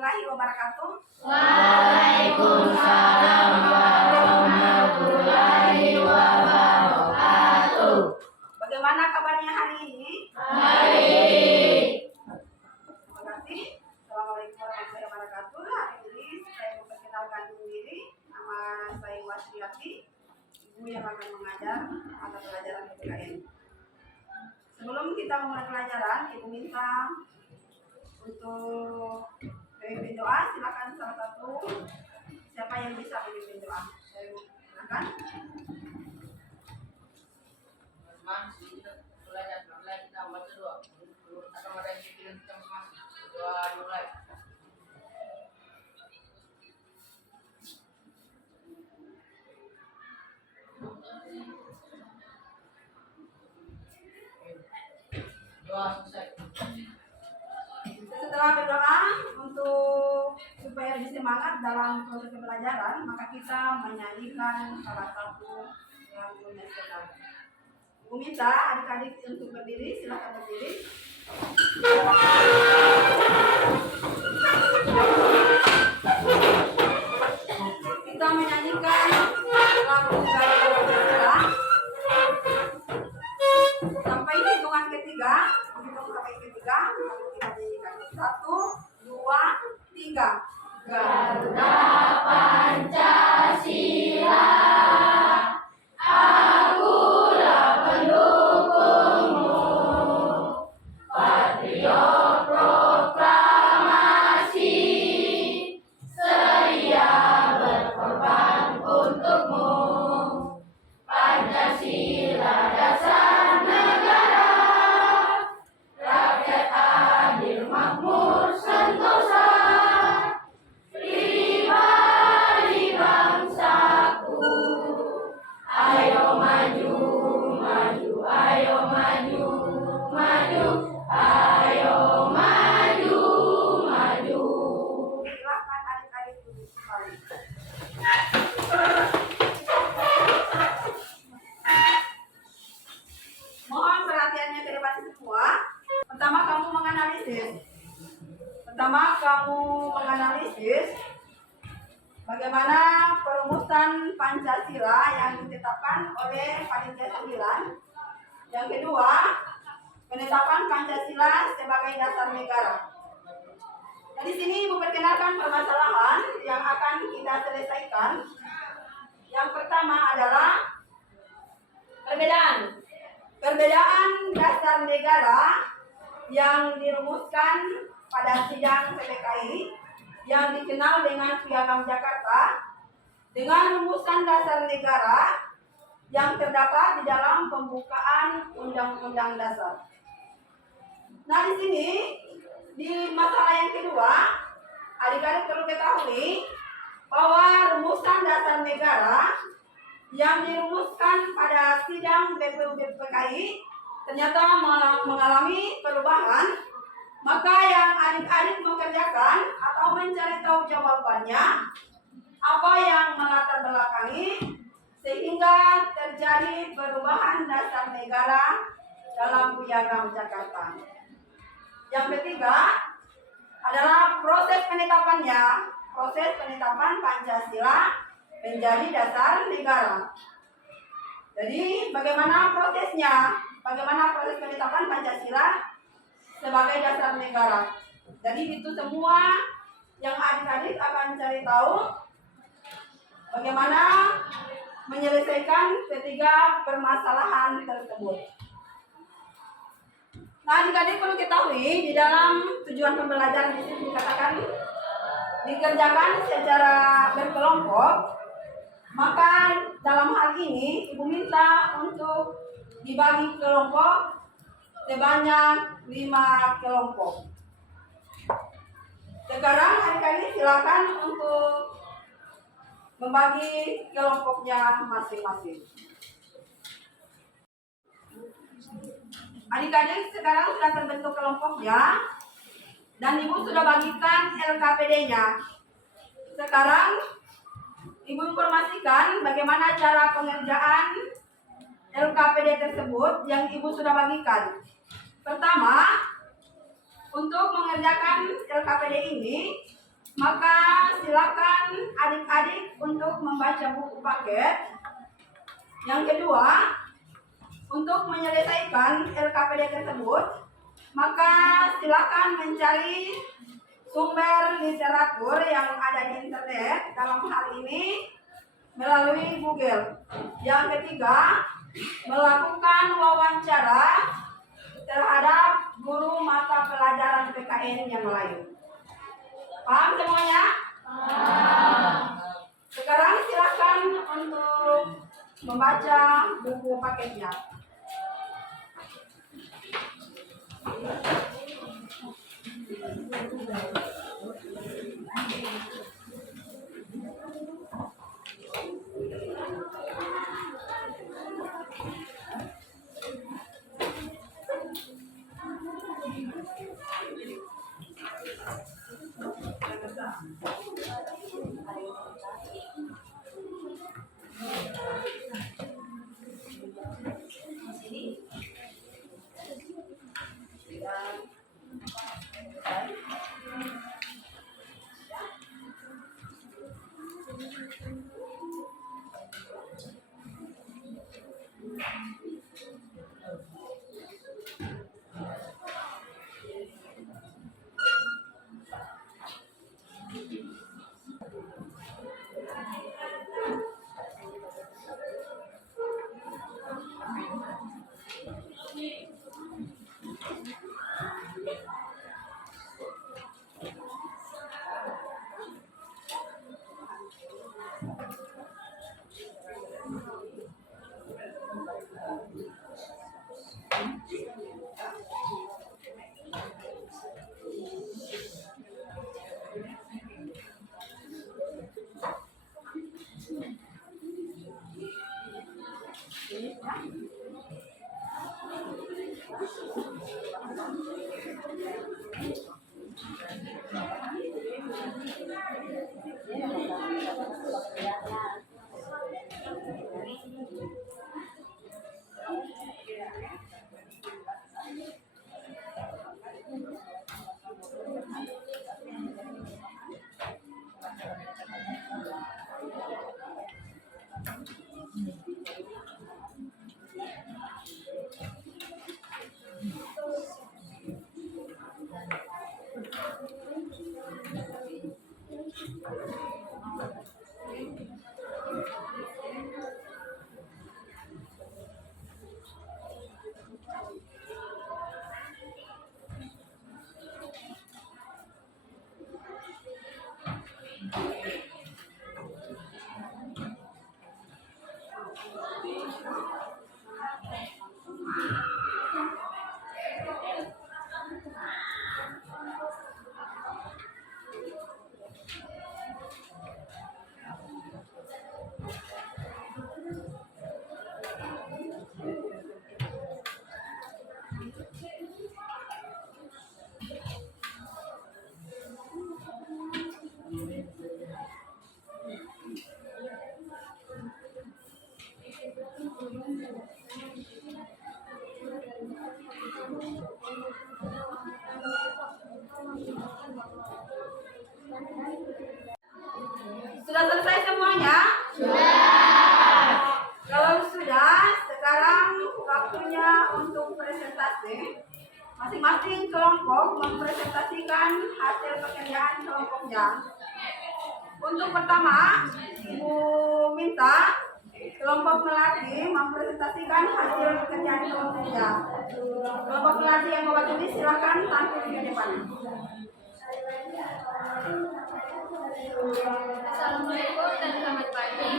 warahmatullahi wabarakatuh. Waalaikumsalam warahmatullahi wabarakatuh. Bagaimana kabarnya hari ini? Baik. Terima kasih. Assalamualaikum warahmatullahi wabarakatuh. Hari ini saya memperkenalkan diri. Nama saya Wasriati, ibu yang akan mengajar mata pelajaran PPKN. Sebelum kita memulai pelajaran, ibu minta untuk memimpin doa. Silakan salah satu siapa yang bisa memimpin doa. Silakan. Setelah berdoa untuk supaya lebih semangat dalam proses pembelajaran, maka kita menyanyikan salah satu lagu nasional. Ibu minta adik-adik untuk berdiri, silakan berdiri. Kita menyanyikan lagu Garuda sampai hitungan ketiga. Hitung sampai ketiga, lalu kita nyanyikan 1, 2, 3. Garuda Pancasila, akulah pendukungmu. Patriot proklamasi, setia berkorban untukmu. Pancasila dasar negara, rakyat adil makmur sentosa. Pribadi bangsaku, ayo maju, maju, ayo maju, maju, ayo maju, maju. Silakan adik-adik duduk kembali. Mohon perhatiannya ke depan semua. Pertama kamu menganalisis bagaimana perumusan Pancasila yang ditetapkan oleh Panitia 9. Yang kedua, penetapan Pancasila sebagai dasar negara. Nah, di sini Ibu perkenalkan permasalahan yang akan kita selesaikan. Yang pertama adalah perbedaan dasar negara yang dirumuskan pada sidang PPKI yang dikenal dengan Piagam Jakarta dengan rumusan dasar negara yang terdapat di dalam pembukaan Undang-Undang Dasar. Nah, di sini di masalah yang kedua, adik-adik perlu ketahui bahwa rumusan dasar negara yang dirumuskan pada sidang BPUPKI ternyata mengalami perubahan. Maka yang adik-adik mengerjakan atau mencari tahu jawabannya, apa yang melatar belakangi sehingga terjadi perubahan dasar negara dalam Piagam Jakarta. Yang ketiga adalah proses penetapan Pancasila menjadi dasar negara. Jadi bagaimana prosesnya? Bagaimana proses penetapan Pancasila sebagai dasar negara? Jadi itu semua yang adik-adik akan cari tahu bagaimana menyelesaikan ketiga permasalahan tersebut. Nah, adik-adik perlu ketahui di dalam tujuan pembelajaran di sini dikatakan dikerjakan secara berkelompok. Maka dalam hal ini Ibu minta untuk dibagi kelompok sebanyak 5 kelompok. Sekarang adik-adik silakan untuk membagi kelompoknya masing-masing. Adik-adik sekarang sudah terbentuk kelompoknya dan Ibu sudah bagikan LKPD-nya. Sekarang Ibu informasikan bagaimana cara pengerjaan LKPD tersebut yang Ibu sudah bagikan. Pertama, untuk mengerjakan LKPD ini, Maka silakan adik-adik untuk membaca buku paket. Yang kedua, untuk menyelesaikan LKPD tersebut, maka silakan mencari sumber literatur yang ada di internet, dalam hal ini melalui Google. Yang ketiga, melakukan wawancara terhadap guru mata pelajaran PKN yang lain. Paham semuanya? Sekarang silakan untuk membaca buku paketnya. Sudah selesai semuanya? Sudah. Kalau sudah, sekarang waktunya untuk presentasi. Masing-masing kelompok mempresentasikan hasil pekerjaan kelompoknya. Untuk pertama, Ibu minta kelompok melati mempresentasikan hasil pekerjaan kelompoknya. Kelompok melati yang mewakili silakan tampil ke depan. Assalamualaikum dan selamat pagi.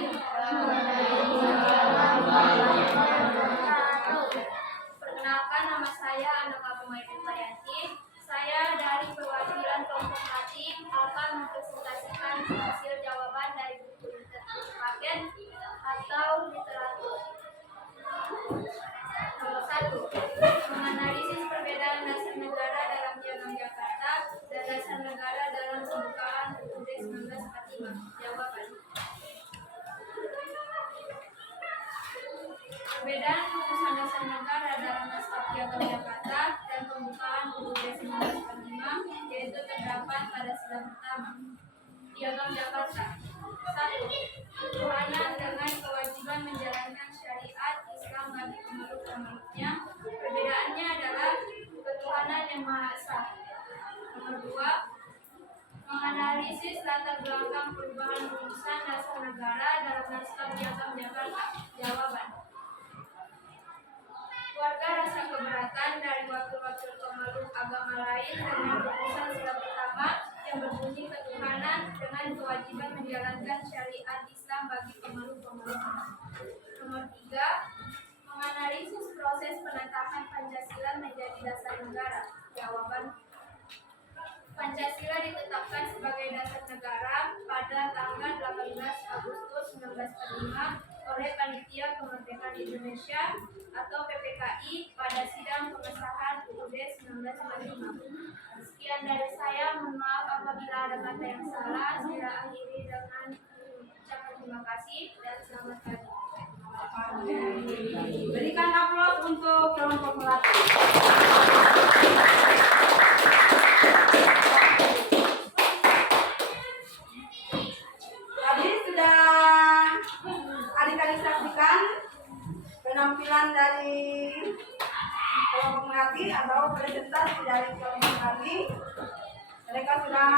Perkenalkan, nama saya Anaka Pemaidentayanti. Saya dari perwakilan kelompok melati akan mempresentasikan hasil jawaban dari buku paket atau literatur. Nomor 1. Menganalisis perbedaan dasar negara dalam Piagam Jakarta dan dasar negara dalam pembukaan UUD 1945. Jawaban. Perbedaan rumusan dasar negara dalam Naskah Piagam Jakarta dan pembukaan UUD 1945 yaitu terdapat pada sila pertama. Piagam Jakarta. 1. Ketuhanan dengan kewajiban menjalankan syariat Islam bagi pemeluk-pemeluknya. Perbedaannya adalah ketuhanan yang Maha Esa. Nomor 2. Menganalisis latar belakang perubahan rumusan dasar negara dalam naskah Piagam Jakarta. Jawaban. Warga rasa keberatan dari wakil-wakil pemeluk agama lain dengan rumusan sila pertama yang berbunyi ketuhanan dengan kewajiban menjalankan syariat Islam bagi pemeluk-pemeluknya. Nomor 3. Menganalisis proses penetapan Pancasila menjadi dasar negara. Jawaban. Pancasila ditetapkan sebagai dasar negara pada tanggal 18 Agustus 1945 oleh Panitia Kemerdekaan Indonesia atau PPKI pada sidang pengesahan UUD 1945. Sekian dari saya, mohon maaf apabila ada kata yang salah. Saya akhiri dengan mengucapkan terima kasih dan selamat pagi. Berikan aplaus untuk kelompok melatih. Tadi sudah adik-adik saksikan penampilan dari kelompok melatih atau presentasi dari kelompok melatih. Mereka sudah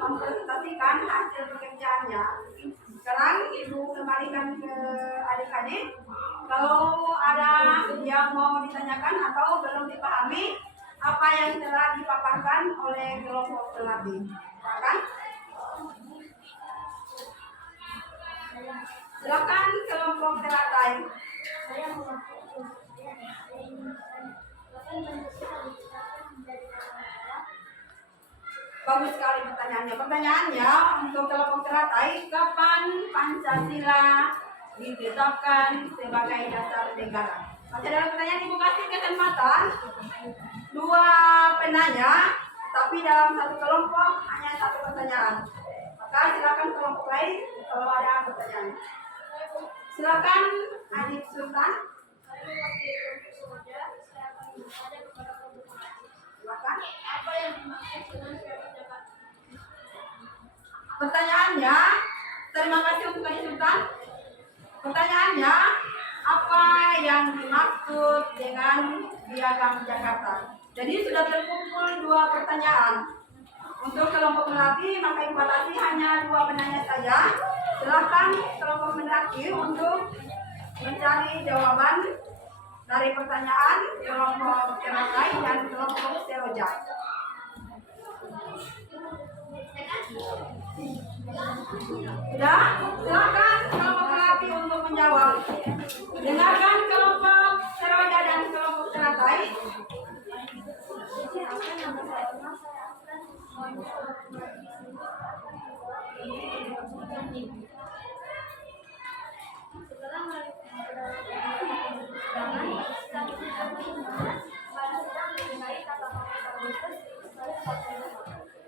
mempresentasikan hasil pekerjaannya. Sekarang Ibu kembalikan ke adik-adik. Kalau ada yang mau ditanyakan atau belum dipahami apa yang telah dipaparkan oleh kelompok pelatih, silakan kelompok telatai. Saya mewakili Bagus sekali pertanyaannya. Pertanyaannya untuk kelompok telatai, kapan Pancasila ditetapkan sebagai dasar negara? Masih dalam pertanyaan Ibu kasih kesempatan dua penanya, tapi dalam satu kelompok hanya satu pertanyaan. Maka silakan kelompok lain kalau ada pertanyaan. Silakan Adik Sultan. Silakan. Apa yang dimaksud dengan syariat Jakarta? Pertanyaannya, terima kasih untuk Adik Sultan. Pertanyaannya, apa yang dimaksud dengan Piagam Jakarta? Jadi sudah terkumpul dua pertanyaan. Untuk kelompok melatih, maka Ibu batasi hanya dua penanya saja. Silakan kelompok melatih untuk mencari jawaban dari pertanyaan kelompok telatai dan kelompok seroja. Sudah, silakan kelompok melatih untuk menjawab. Dengarkan kelompok seroja dan kelompok telatai.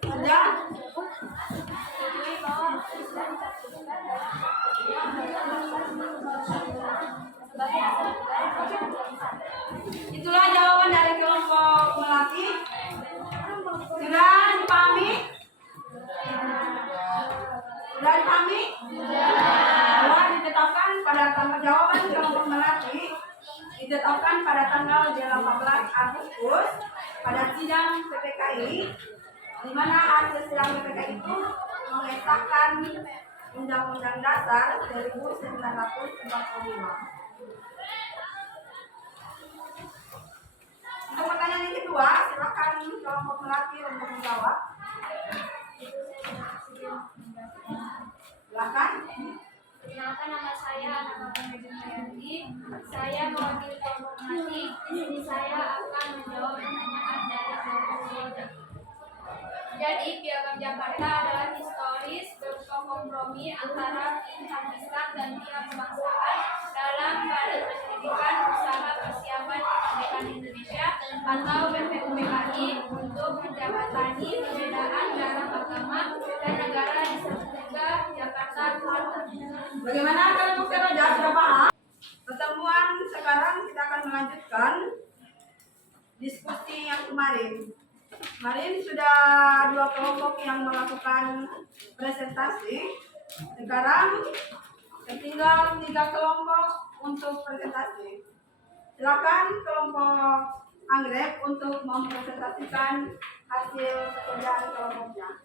Sudah? Itulah jawaban dari kelompok melatih. Sudah dipahami? Sudah dipahami? Sudah ditetapkan pada tanggal jawaban kelompok melatih ditetapkan pada tanggal 18 Agustus pada sidang PPKI, di mana hasil sidang PPKI itu mengesahkan Undang-Undang Dasar 1945. Untuk pertanyaan yang kedua, silakan kelompok melatih untuk menjawab. Silakan. Perkenalkan, nama saya Anna Mayanti. Saya mewakili kelompok melatih. Di sini saya akan menjawab pertanyaan dari kelompok seroja. Jadi, Piagam Jakarta adalah historis berupa kompromi antara pihak Islam dan pihak kebangsaan dalam pada penyelidikan usaha persiapan kemerdekaan Indonesia atau BPUPKI untuk menjembatani perbedaan dalam agama dan negara di Semoga Jakarta. Bagaimana kalau seroja sudah paham? Pertemuan sekarang kita akan melanjutkan diskusi yang kemarin. Kemarin sudah dua kelompok yang melakukan presentasi. Sekarang tinggal 3 kelompok untuk presentasi. Silakan kelompok anggrek untuk mempresentasikan hasil pekerjaan kelompoknya.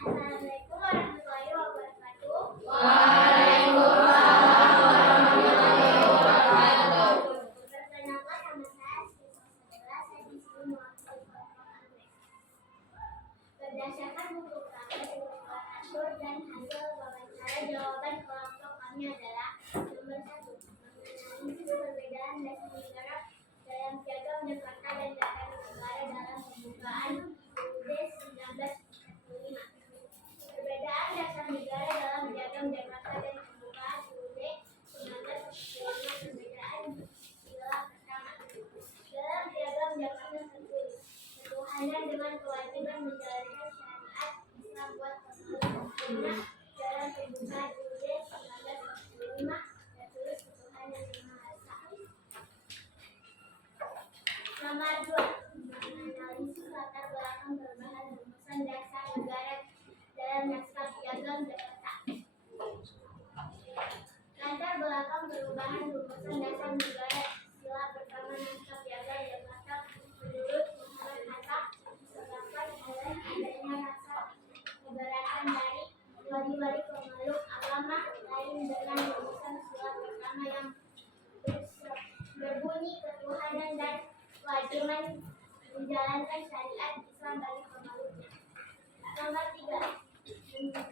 Assalamualaikum warahmatullahi wabarakatuh. Waalaikumsalam warahmatullahi wabarakatuh. Perkenalkan nama saya Siti Fasila, saya di sini mewakili kelompok anggrek. Berdasarkan buku kami, literatur dan hasil wawancara jawaban kelompok kami adalah nomor 1. Mengenali perbedaan dasar negara dalam piagam Jakarta dan dasar negara dalam pembukaan UUD 1945. Perbedaan dasar negara dalam piagam Jakarta dan pembukaan UUD 1945. Perbedaan sila pertama. Dalam piagam Jakarta tertulis ketuhanan dengan kewajiban menjalankan syariat Islam buat pembangunan. Dalam pembukaan UUD 1945 tertulis ketuhanan yang Maha Esa. Nomor 2. Menganalisis latar belakang perubahan rumusan dasar negara dalam naskah piagam Jakarta. Latar belakang perubahan rumusan dasar negara sila pertama naskah piagam Jakarta menurut Muhammad Hatta disebabkan oleh adanya rasa keberatan dari wali-wali pemeluk agama lain dengan rumusan sila pertama yang berbunyi ketuhanan dan kewajiban menjalankan syariat Islam bagi pemeluknya. Nomor 3.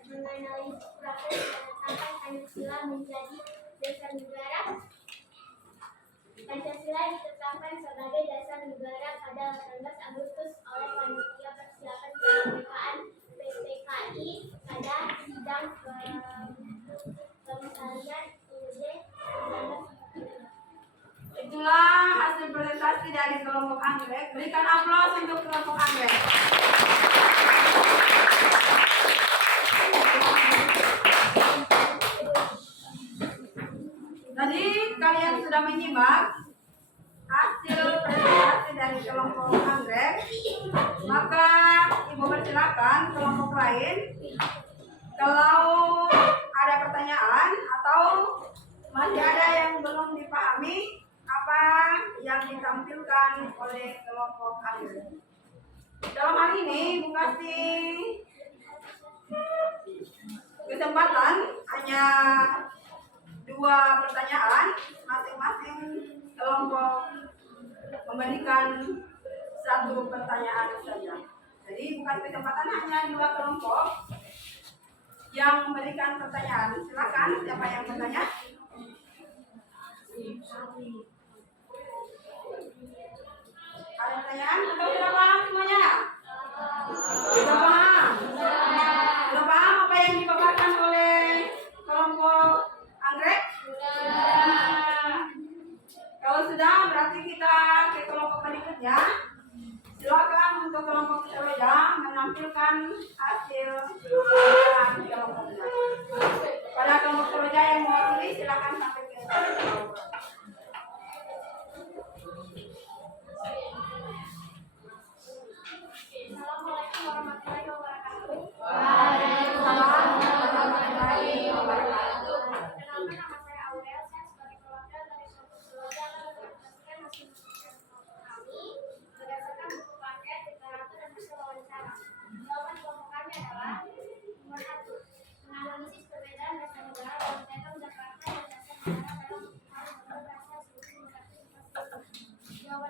Menganalisis proses penetapan Pancasila menjadi dasar negara. Pancasila ditetapkan sebagai dasar negara pada 18 Agustus oleh Panitia Persiapan Kemerdekaan PPKI pada sidang pengesahan UUD 1945. Itulah hasil presentasi dari kelompok anggrek. Berikan aplaus untuk kelompok anggrek. Tadi kalian sudah menyimak hasil presentasi dari kelompok anggrek. Maka Ibu persilakan kelompok lain kalau ada pertanyaan atau masih ada yang belum dipahami apa yang ditampilkan oleh kelompok anggrek. Dalam hal ini Ibu kasih kesempatan hanya 2 pertanyaan, masing-masing kelompok memberikan 1 pertanyaan saja. Jadi bukan kesempatan hanya 2 kelompok yang memberikan pertanyaan. Silakan siapa yang bertanya? Ada pertanyaan? Atau sudah paham semuanya? Sudah paham? Sudah paham apa yang dipaparkan oleh kelompok anggrek? Kalau sudah, berarti kita ke kelompok berikutnya. Silakan untuk kelompok sepeda menampilkan hasil kelompoknya. Pada kelompok sepeda yang mewakili, silakan sampai ke kelompok. Assalamualaikum warahmatullahi wabarakatuh. Waalaikumsalam warahmatullahi wabarakatuh. Perkenalkan nama saya Aurel, saya sebagai perwakilan dari kelompok keluarga akan mempresentasikan hasil penelitian kelompok kami berdasarkan buku paket, literatur, dan hasil wawancara. Jawaban kelompok kami adalah nomor 1. Menganalisis perbedaan dasar negara dalam piagam Jakarta dan dasar negara dalam pembukaan UUD 1945. Jawaban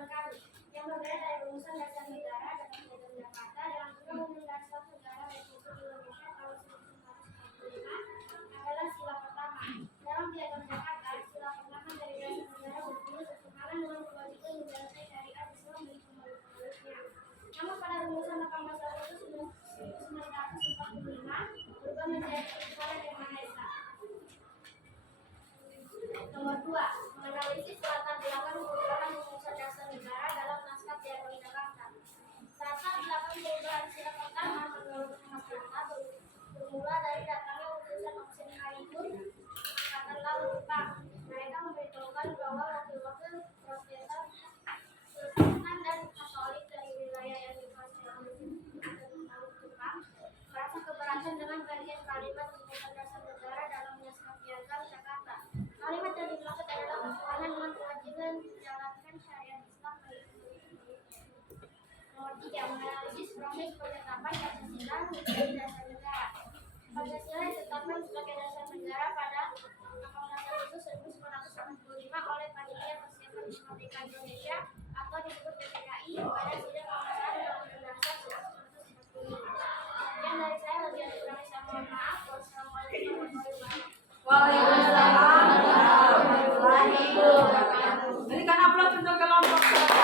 Nomor 3. Menganalisis proses penetapan Pancasila menjadi dasar negara. Pancasila ditetapkan sebagai dasar negara pada Undang-Undang 1945 oleh Panitia Persiapan Kemerdekaan Indonesia atau disebut PPKI pada sidang pengesahan Undang-Undang Dasar 1945. Sekian dari saya, lebih dari kurangnya saya mohon maaf. Wassalamualaikum warahmatullahi wabarakatuh. Waalaikumsalam warahmatullahi wabarakatuh. Berikan aplaus untuk kelompok seroja.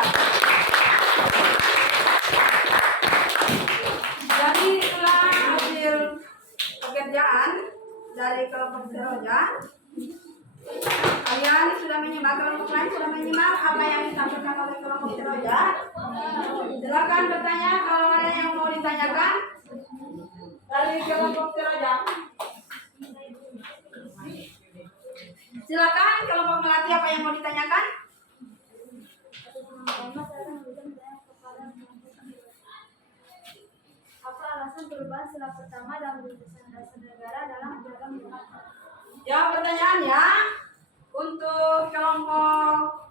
Jadi itulah hasil pekerjaan dari kelompok seroja. Kalian sudah menyimak, kelompok lain sudah menyimak apa yang disampaikan oleh kelompok seroja. Silakan bertanya kalau ada yang mau ditanyakan dari kelompok seroja. Silakan kelompok melati apa yang mau ditanyakan? Apa alasan perubahan sila pertama dalam desain dasar negara dalam piagam Jakarta? Ya, pertanyaannya untuk kelompok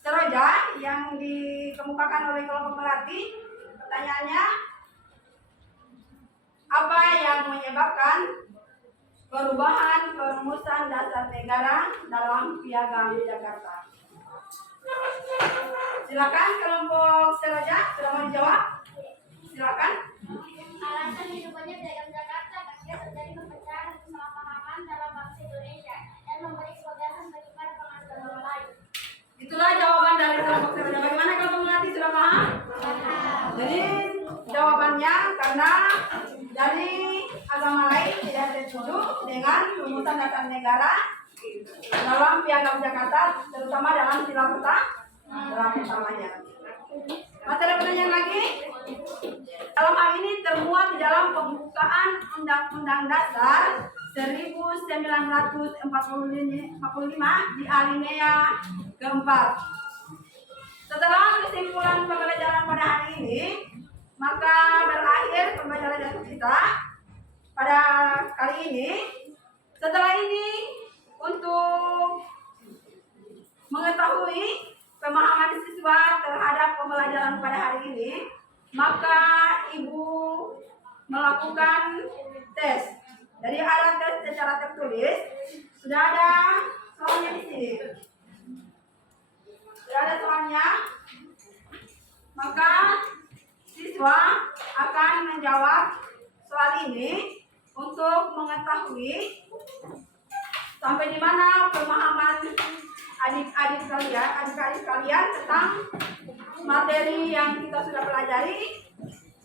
seroja yang dikemukakan oleh kelompok melati, pertanyaannya apa yang menyebabkan perubahan perumusan dasar negara dalam piagam Jakarta? Silakan kelompok seroja sudah mau dijawab? Silakan. Alasan didukungnya piagam Jakarta ketika terjadi perpecahan dan kesalahpahaman dalam bangsa Indonesia dan memberi kebebasan bagi para pengagama lain. Itulah jawaban dari kelompok seroja. Bagaimana kelompok melati sudah paham? Jadi jawabannya karena dari agama lain tidak setuju dengan rumusan dasar negara dalam piagam Jakarta, terutama dalam sila pertamanya. Materi pertanyaan lagi. Dalam hal ini termuat di dalam pembukaan Undang-Undang Dasar 1945 di alinea keempat. Setelah kesimpulan pembelajaran pada hari ini, maka berakhir pembelajaran kita pada kali ini. Setelah ini, untuk mengetahui pemahaman siswa terhadap pembelajaran pada hari ini, maka Ibu melakukan tes. Dari ada tes secara tertulis, sudah ada soalnya di sini. Sudah ada soalnya, maka siswa akan menjawab soal ini untuk mengetahui sampai di mana pemahaman adik-adik kalian tentang materi yang kita sudah pelajari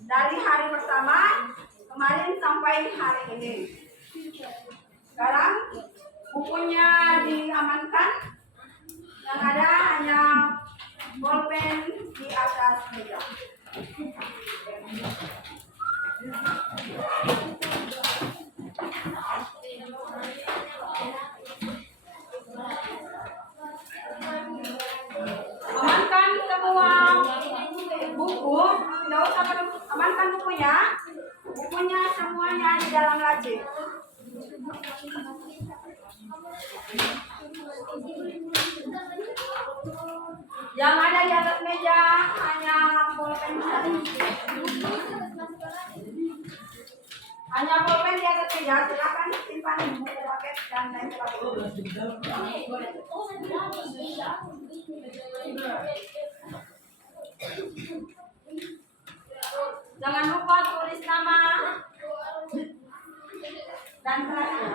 dari hari pertama kemarin sampai hari ini. Sekarang bukunya diamankan, yang ada hanya bolpen di atas meja. Amankan semua buku, tidak usah amankan bukunya. Bukunya semuanya di dalam laci. Yang ada di atas meja hanya bolpen saja. Hanya bolpen di atas meja. Silakan simpan di buku paket dan lain sebagainya. Jangan lupa tulis nama dan kelasnya.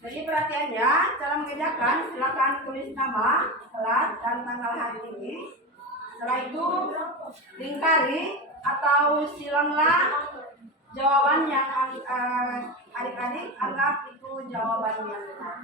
Jadi perhatiannya, cara mengerjakan silakan tulis nama, kelas, dan tanggal hari ini. Setelah itu lingkari atau silanglah jawaban yang adik-adik anggap itu jawaban yang benar.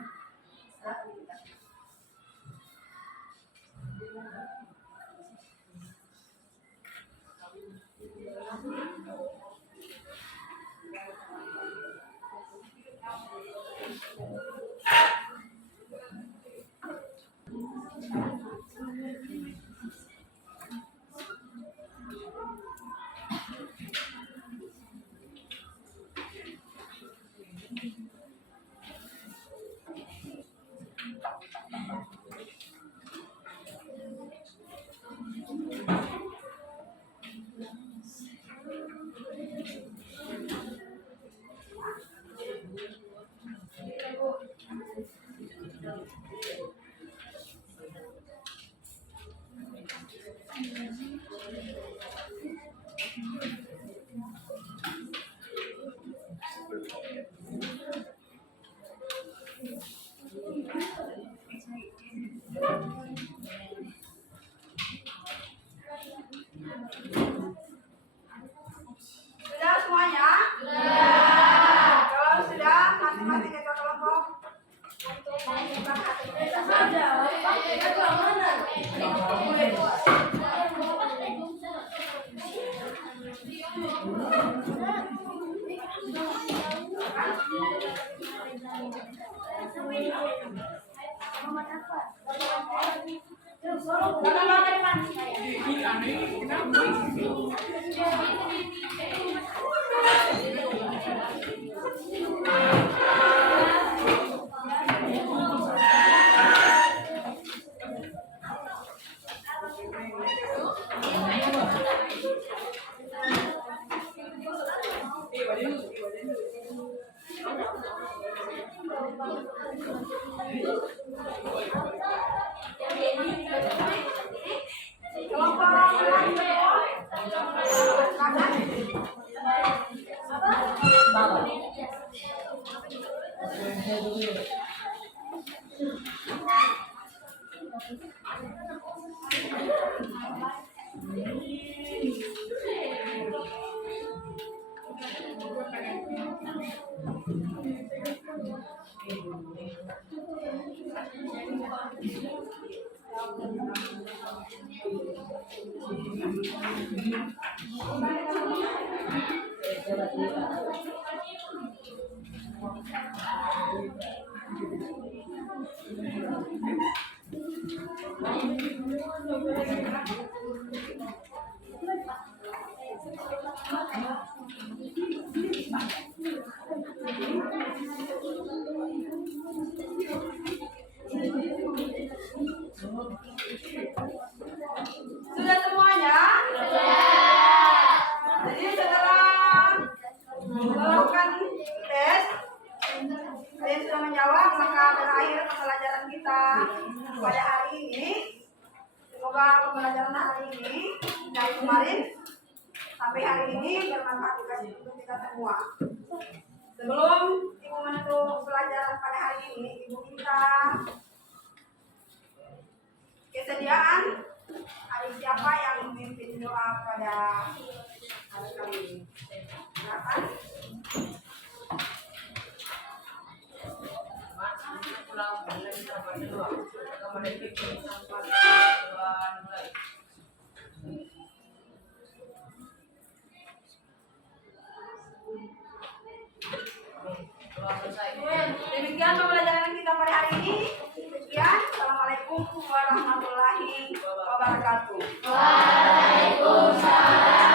Sudah semuanya? Sudah. Kalau sudah, masing-masing ketua kelompok. Sudah semuanya? Jadi setelah melakukan tes, kalian sudah menjawab, maka berakhir pembelajaran kita pada hari ini. Semoga pembelajaran hari ini dari kemarin sampai hari ini bermanfaat untuk kita semua. Sebelum Ibu menutup pelajaran pada hari ini, Ibu minta kesediaan ada siapa yang memimpin doa pada hari kali ini. Silakan. Demikian pembelajaran kita pada hari ini. Sekian. Assalamualaikum warahmatullahi wabarakatuh. Waalaikumsalam.